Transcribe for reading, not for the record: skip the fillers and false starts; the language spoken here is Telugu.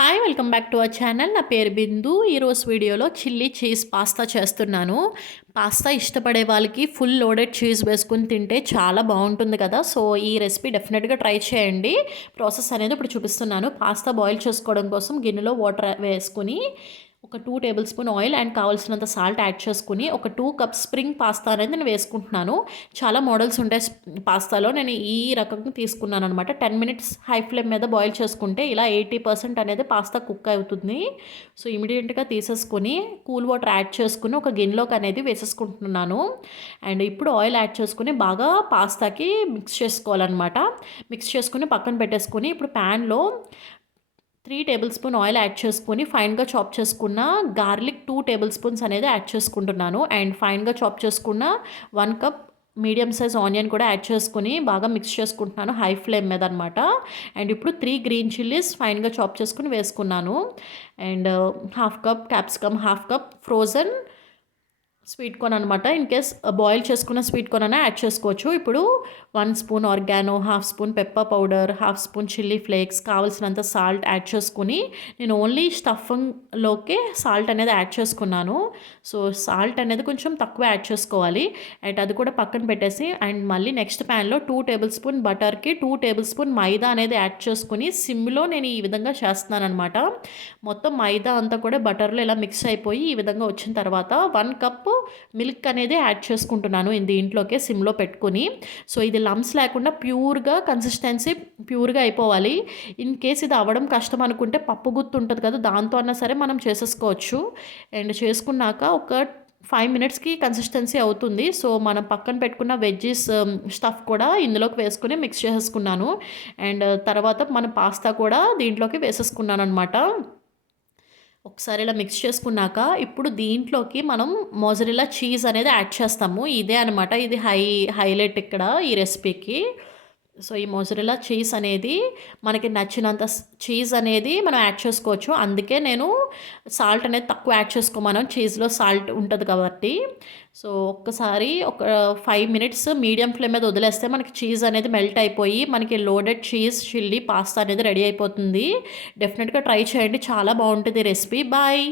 Hi welcome back to our channel. నా పేరు బిందు. ఈరోజు వీడియోలో చిల్లీ చీజ్ పాస్తా చేస్తున్నాను. పాస్తా ఇష్టపడే వాళ్ళకి ఫుల్ లోడెడ్ చీజ్ వేసుకుని తింటే చాలా బాగుంటుంది కదా. సో ఈ రెసిపీ డెఫినెట్గా ట్రై చేయండి. ప్రాసెస్ అనేది ఇప్పుడు చూపిస్తున్నాను. పాస్తా బాయిల్ చేసుకోవడం కోసం గిన్నెలో వాటర్ వేసుకుని ఒక 2 టేబుల్ స్పూన్ ఆయిల్ అండ్ కావాల్సినంత సాల్ట్ యాడ్ చేసుకుని ఒక 2 కప్స్ స్ప్రింగ్ పాస్తా అనేది నేను వేసుకుంటున్నాను. చాలా మోడల్స్ ఉంటాయి పాస్తాలో. నేను ఈ రకంగా తీసుకున్నాను అనమాట. 10 మినిట్స్ హై ఫ్లేమ్ మీద బాయిల్ చేసుకుంటే ఇలా 80% అనేది పాస్తా కుక్ అవుతుంది. సో ఇమీడియట్గా తీసేసుకొని కూల్ వాటర్ యాడ్ చేసుకుని ఒక గిన్నెలోకి అనేది వేసేసుకుంటున్నాను. అండ్ ఇప్పుడు ఆయిల్ యాడ్ చేసుకుని బాగా పాస్తాకి మిక్స్ చేసుకోవాలన్నమాట. మిక్స్ చేసుకుని పక్కన పెట్టేసుకొని ఇప్పుడు ప్యాన్లో 3 టేబుల్ స్పూన్ ఆయిల్ యాడ్ చేసుకొని ఫైన్గా చాప్ చేసుకున్న గార్లిక్ 2 టేబుల్ స్పూన్స్ అనేది యాడ్ చేసుకుంటున్నాను. అండ్ ఫైన్గా చాప్ చేసుకున్న 1 కప్ మీడియం సైజ్ ఆనియన్ కూడా యాడ్ చేసుకొని బాగా మిక్స్ చేసుకుంటున్నాను హై ఫ్లేమ్ మీద అనమాట. అండ్ ఇప్పుడు 3 గ్రీన్ చిల్లీస్ ఫైన్గా చాప్ చేసుకుని వేసుకున్నాను. And half cup capsicum, half cup frozen sweet corn అనమాట. ఇన్ కేస్ బాయిల్ చేసుకున్న స్వీట్ కార్న్ అయినా యాడ్ చేసుకోవచ్చు. ఇప్పుడు 1 spoon organo, half spoon pepper powder, half spoon chilli flakes, కావాల్సినంత సాల్ట్ యాడ్ చేసుకుని నేను ఓన్లీ స్టఫింగ్లోకే సాల్ట్ అనేది యాడ్ చేసుకున్నాను. సో సాల్ట్ అనేది కొంచెం తక్కువ యాడ్ చేసుకోవాలి. అండ్ అది కూడా పక్కన పెట్టేసి అండ్ మళ్ళీ నెక్స్ట్ ప్యాన్లో 2 టేబుల్ స్పూన్ బటర్కి 2 టేబుల్ స్పూన్ మైదా అనేది యాడ్ చేసుకుని సిమ్లో నేను ఈ విధంగా చేస్తున్నాను అనమాట. మొత్తం మైదా అంతా కూడా బటర్లో ఇలా మిక్స్ అయిపోయి ఈ విధంగా వచ్చిన తర్వాత 1 కప్ మిల్క్ అనేది యాడ్ చేసుకుంటున్నాను దీంట్లోకే సిమ్లో పెట్టుకుని. సో ఇది లమ్స్ లేకుండా ప్యూర్గా కన్సిస్టెన్సీ ప్యూర్గా అయిపోవాలి. ఇన్ కేస్ ఇది అవ్వడం కష్టం అనుకుంటే పప్పు గుత్తు ఉంటుంది కదా, దాంతో అన్నా సరే మనం చేసేసుకోవచ్చు. అండ్ చేసుకున్నాక ఒక 5 మినిట్స్కి కన్సిస్టెన్సీ అవుతుంది. సో మనం పక్కన పెట్టుకున్న వెజ్జెస్ స్టఫ్ కూడా ఇందులోకి వేసుకుని మిక్స్ చేసేసుకున్నాను. అండ్ తర్వాత మన పాస్తా కూడా దీంట్లోకి వేసేసుకున్నాను అనమాట. ఒకసారి ఇలా మిక్స్ చేసుకున్నాక ఇప్పుడు దీంట్లోకి మనం మోజరెల్లా చీజ్ అనేది యాడ్ చేస్తాము. ఇదే అనమాట, ఇది హైలైట్ ఇక్కడ ఈ రెసిపీకి. సో ఈ మోజరెల్లా చీజ్ అనేది మనకి నచ్చినంత చీజ్ అనేది మనం యాడ్ చేసుకోవచ్చు. అందుకే నేను సాల్ట్ అనేది తక్కువ యాడ్ చేసుకోమను, చీజ్లో సాల్ట్ ఉంటుంది కాబట్టి. సో ఒక్కసారి ఒక 5 మినిట్స్ మీడియం ఫ్లేమ్ మీద వదిలేస్తే మనకి చీజ్ అనేది మెల్ట్ అయిపోయి మనకి లోడెడ్ చీజ్ చిల్లీ పాస్తా అనేది రెడీ అయిపోతుంది. డెఫినెట్గా ట్రై చేయండి, చాలా బాగుంటుంది రెసిపీ. బాయ్.